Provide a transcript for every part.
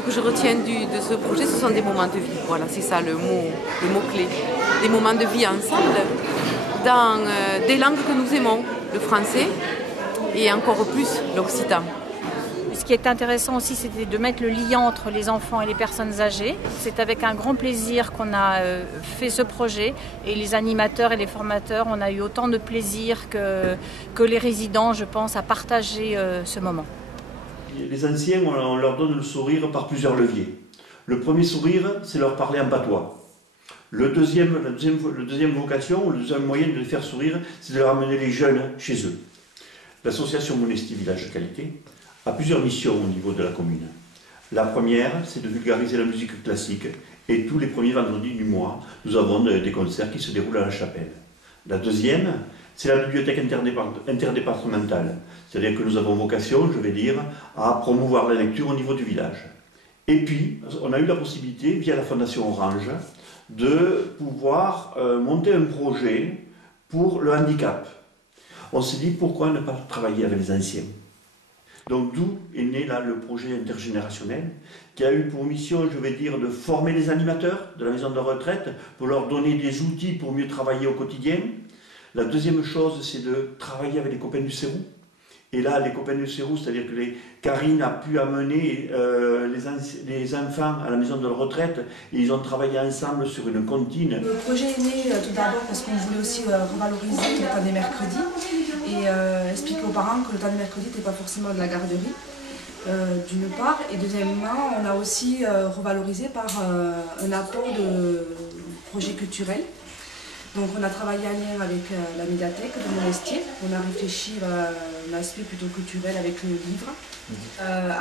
Ce que je retiens de ce projet, ce sont des moments de vie. Voilà, c'est ça le mot-clé. Des moments de vie ensemble dans des langues que nous aimons, le français et encore plus l'occitan. Ce qui est intéressant aussi, c'était de mettre le lien entre les enfants et les personnes âgées. C'est avec un grand plaisir qu'on a fait ce projet et les animateurs et les formateurs, on a eu autant de plaisir que les résidents, je pense, à partager ce moment. Les anciens, on leur donne le sourire par plusieurs leviers. Le premier sourire, c'est leur parler en patois. La deuxième vocation, le deuxième moyen de les faire sourire, c'est de leur amener les jeunes chez eux. L'association Monestier Village Qualité a plusieurs missions au niveau de la commune. La première, c'est de vulgariser la musique classique et tous les premiers vendredis du mois, nous avons des concerts qui se déroulent à la chapelle. La deuxième, c'est la bibliothèque interdépartementale, c'est-à-dire que nous avons vocation, je vais dire, à promouvoir la lecture au niveau du village. Et puis, on a eu la possibilité, via la Fondation Orange, de pouvoir monter un projet pour le handicap. On s'est dit, pourquoi ne pas travailler avec les anciens? Donc d'où est né là le projet intergénérationnel qui a eu pour mission, je vais dire, de former les animateurs de la maison de retraite pour leur donner des outils pour mieux travailler au quotidien. La deuxième chose, c'est de travailler avec les copains du Cérou. Et là, les copains du Cérou, c'est-à-dire que Karine a pu amener les enfants à la maison de retraite et ils ont travaillé ensemble sur une comptine. Le projet est né tout d'abord parce qu'on voulait aussi revaloriser le temps des mercredis et expliquer aux parents que le temps des mercredis n'était pas forcément de la garderie, d'une part. Et deuxièmement, on a aussi revalorisé par un apport de projets culturels. Donc on a travaillé en lien avec la médiathèque de Monestier. On a réfléchi à un aspect plutôt culturel avec le livre,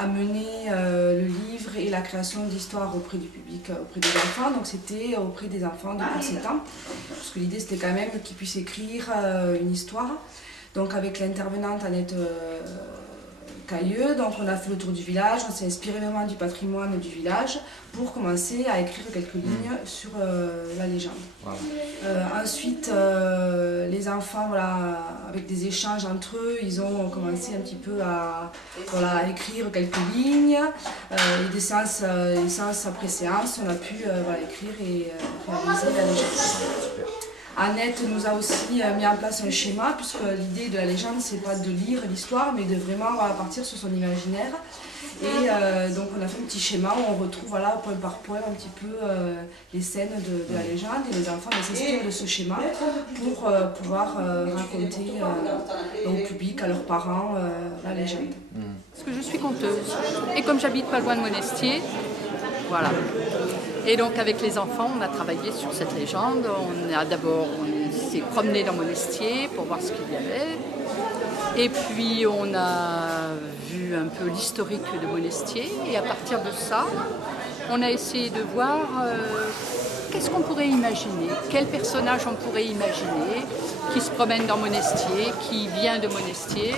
amener le livre et la création d'histoires auprès du public, auprès des enfants. Donc c'était auprès des enfants de plus de 7 ans, parce que l'idée c'était quand même qu'ils puissent écrire une histoire. Donc avec l'intervenante Annette Cailleux, donc on a fait le tour du village, on s'est inspiré vraiment du patrimoine du village pour commencer à écrire quelques lignes sur la légende. Wow. Ensuite, les enfants, voilà, avec des échanges entre eux, ils ont commencé un petit peu à écrire quelques lignes. Et des séances après séance, on a pu écrire et réaliser la légende. Annette nous a aussi mis en place un schéma, puisque l'idée de la légende, c'est pas de lire l'histoire, mais de vraiment partir sur son imaginaire. Et donc on a fait un petit schéma où on retrouve point par point un petit peu les scènes de la légende, et les enfants s'inspirent de ce schéma pour pouvoir raconter au public, à leurs parents, la légende. Parce que je suis conteuse, et comme j'habite pas loin de Monestier, voilà. Et donc avec les enfants, on a travaillé sur cette légende. On s'est promené dans Monestier pour voir ce qu'il y avait. Et puis on a vu un peu l'historique de Monestier. Et à partir de ça, on a essayé de voir qu'est-ce qu'on pourrait imaginer, quel personnage on pourrait imaginer qui se promène dans Monestier, qui vient de Monestier.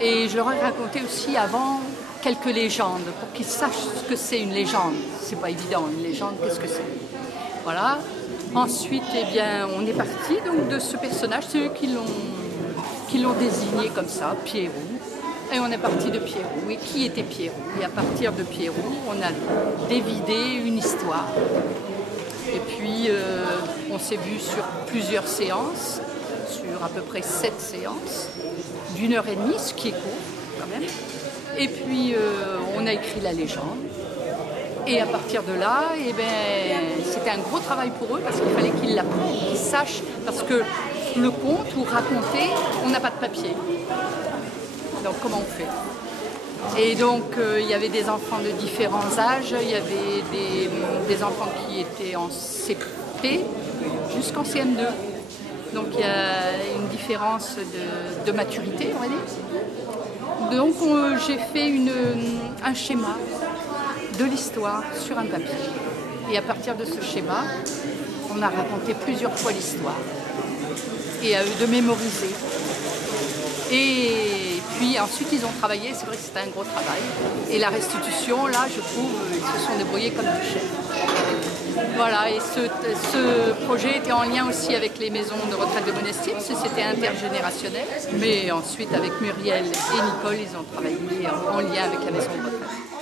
Et je leur ai raconté aussi avant quelques légendes pour qu'ils sachent ce que c'est une légende. C'est pas évident, une légende, qu'est-ce que c'est? Voilà. Ensuite, eh bien, on est parti donc de ce personnage, c'est eux qui l'ont désigné comme ça, Pierrot. Et on est parti de Pierrot. Et qui était Pierrot? Et à partir de Pierrot, on a dévidé une histoire. Et puis, on s'est vu sur plusieurs séances, sur à peu près 7 séances, d'1h30, ce qui est court quand même. Et puis, on a écrit la légende. Et à partir de là, eh ben, c'était un gros travail pour eux parce qu'il fallait qu'ils l'apprennent, qu'ils sachent. Parce que le conte ou raconter, on n'a pas de papier. Donc, comment on fait? Et donc, il y avait des enfants de différents âges. Il y avait des enfants qui étaient en CP jusqu'en CM2. Donc, il y a une différence de maturité, on va dire. Donc j'ai fait un schéma de l'histoire sur un papier. Et à partir de ce schéma, on a raconté plusieurs fois l'histoire. Et à eux de mémoriser. Et puis ensuite ils ont travaillé, c'est vrai que c'était un gros travail. Et la restitution, là, je trouve, ils se sont débrouillés comme des chefs. Voilà, et ce projet était en lien aussi avec les maisons de retraite de Monestier, parce que c'était intergénérationnel. Mais ensuite, avec Muriel et Nicole, ils ont travaillé en lien avec la maison de retraite.